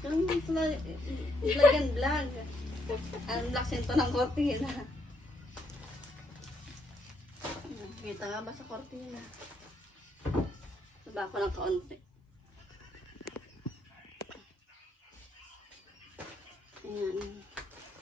Yung vlog and vlog. Unlock sinto ng kortina. Kita nga ba sa kortina? Saba ko ng kaunti. Ayan.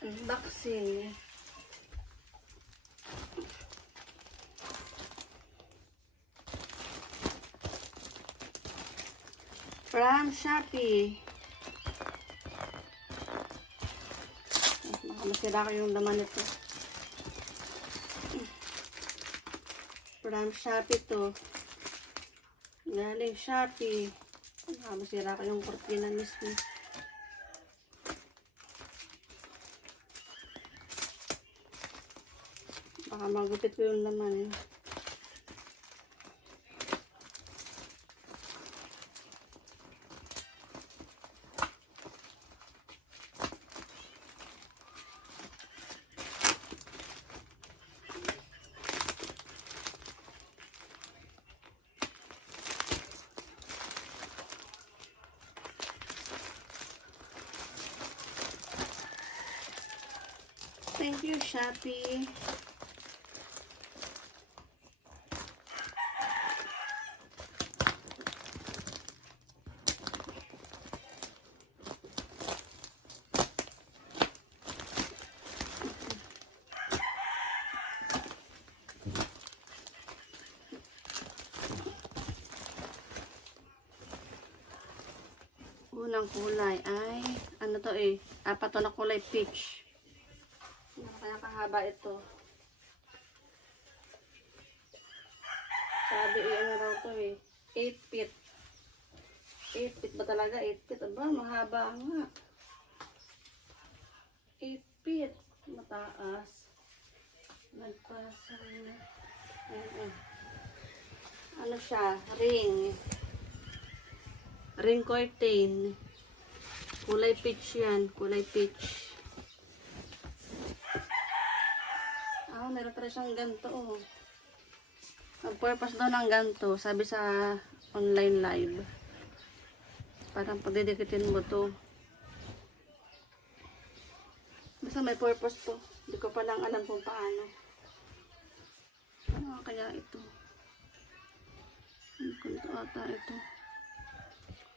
Unboxing. From Shopee. Baka masira ko yung laman nito. From Shopee to. Galing Shopee. Baka masira ko yung kortina mismo. Baka magupit ko yung laman. Thank you, Shopee. Unang kulay ay, ano to eh, apat to na kulay peach. Kaya kahaba ito. Sabi ano raw to eh, 8 feet. 8 feet ba talaga? 8 feet. Aba, mahaba nga. 8 feet. Mataas. Nagpasa na. Ano siya? Ring. Ring curtain. Kulay peach yan. Kulay peach. Meron pa rin siyang ganito. Oh. Ang purpose daw ng ganito, sabi sa online live. Parang pagdidikitin mo to. Basta may purpose to. Hindi ko pa lang alam kung paano. Ano kaya ito? Ano kung ito ata ito?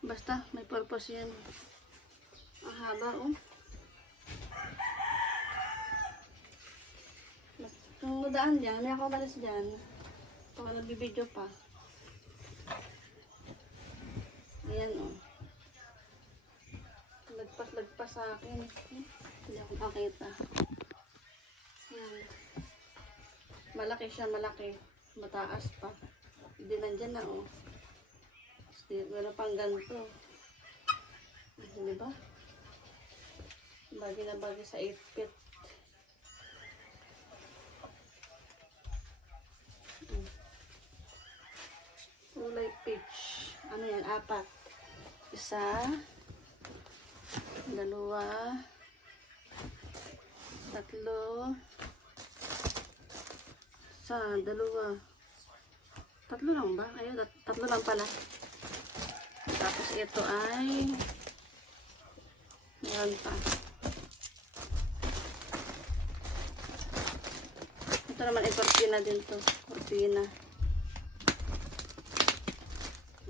Basta may purpose yan. Ang haba oh. Kung madaan dyan, may ako malas dyan. Pag nagbibideo pa. Ayan o. Oh. Lagpas sa akin. Hindi ako makita. Ayan. Malaki siya, malaki. Mataas pa. Hindi nandyan na o. Oh. Wala pang ganito. Diba? Bagay na bagay sa 8 feet. Kulay peach. Ano yan? 4. Isa. Dalawa. Tatlo. Isa. Dalawa. Tatlo lang ba? Ayun, tatlo lang pala. Tapos ito ay meron pa. Ito naman ay kortina din to. Kortina.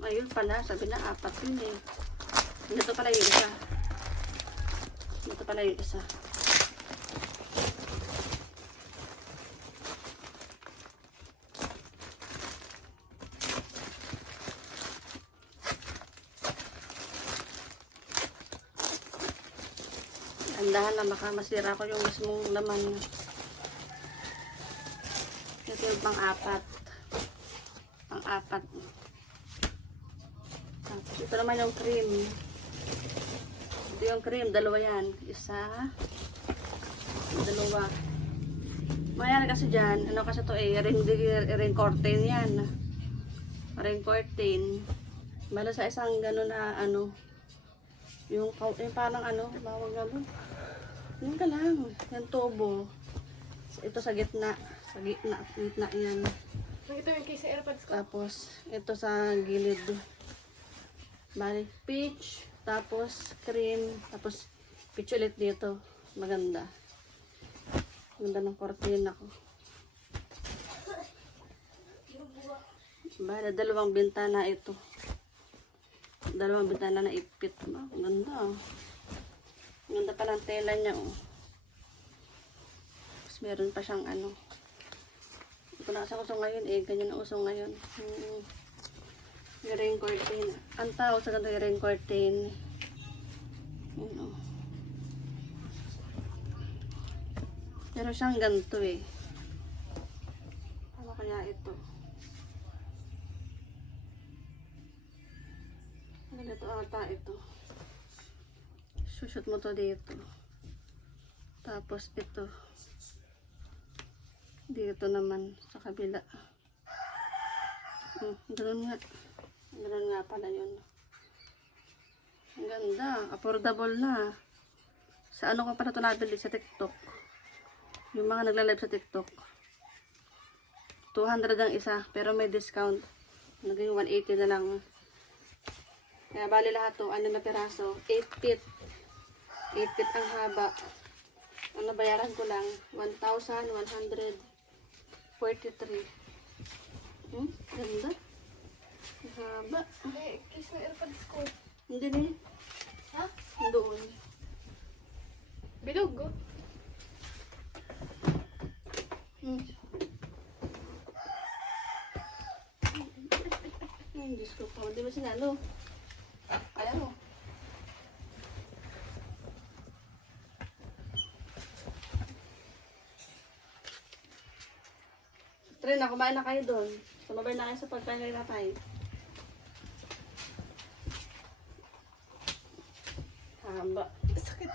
Ayun pala, sabi na 4 yun eh. Ito pala yung isa. Ito pala yung isa. Andahan na baka masira ko yung mismong laman. Ito yung pang-4. Pang-4. Ito naman yung cream. Ito yung cream. Dalawa yan. Isa. Dalawa. Mayan kasi dyan. Ano kasi ito eh. Ring curtain yan. Ring curtain. Bala sa isang gano'n na ano. Yung parang ano. Bawag na mo. Yan ka lang. Yan tubo. Ito sa gitna. Sa gitna. Gitna yan. Ito yung case AirPods ko. Tapos ito sa gilid. Balik peach. Tapos cream. Tapos pitch ulit dito. Maganda. Ganda ng cortina ko. Bala, dalawang bintana ito. Dalawang bintana na ipit. Ang ganda oh. Ang ganda pa ng tela niya oh. Tapos meron pa siyang ano. Ito na kasi uso ngayon eh. Ganyan ang uso ngayon. Rain curtain. Ang tawag sa ganito yung rain curtain. Yun oh. Pero siyang ganito eh. Ano kaya ito? Ganito ata ito. Sushoot mo to dito. Tapos ito. Dito naman sa kabila. Ganun nga. Ganun nga pala yun. Ang ganda. Affordable na. Sa ano ko pala ito nabili? Sa TikTok. Yung mga nagla-live sa TikTok. 200 ang isa. Pero may discount. Naging 180 na lang. Kaya bali lahat to, ano na piraso, 8 feet. 8 feet ang haba. Ang nabayaran ko lang, 1,143. Ganda. Ang haba. Ay, kiss na airpods ko. Hindi na eh. Ha? Doon. Bilog ko. Ay, Diyos ko po. Hindi ba sinalo? Kaya mo. Try na, kumain na kayo doon. Sumabay na kayo sa pagkain kayo tatay. Haba. Sakit.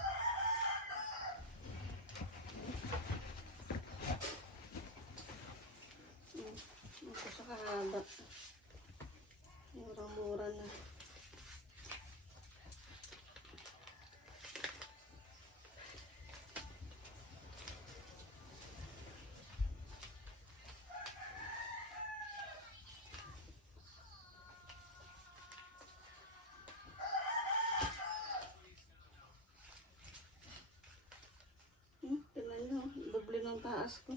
Ito sa kahaba. Murang-mura na. Tingnan nyo, doble ng taas ko.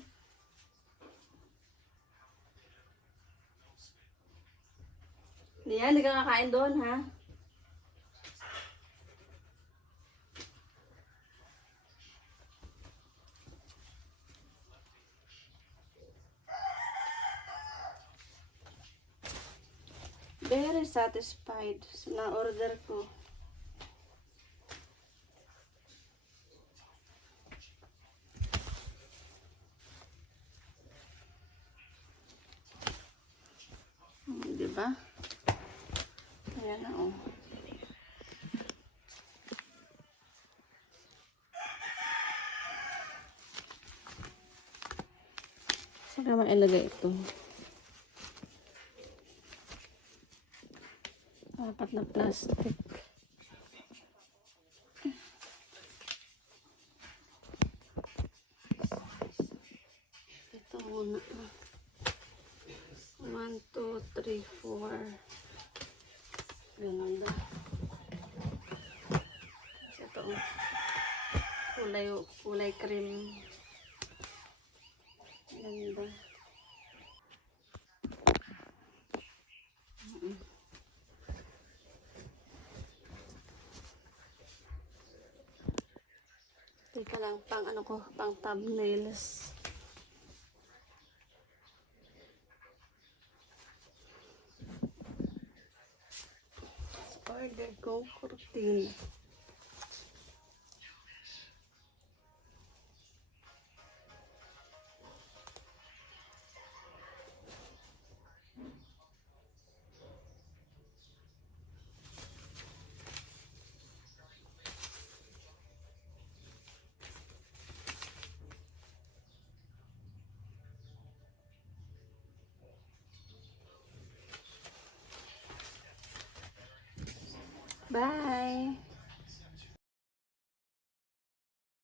Niyan, hindi ka kakain doon, ha? Very satisfied sa na-order ko. Diba? Ayan na oh. Saan ka mailagay ito? Apat na plastic. Ito muna. 1, 2, 3, 4. Ganun na. Ito. Kulay cream. Ganda. Teka lang, pang ano ko, pang thumbnails. Order ko, kurtin. Bye!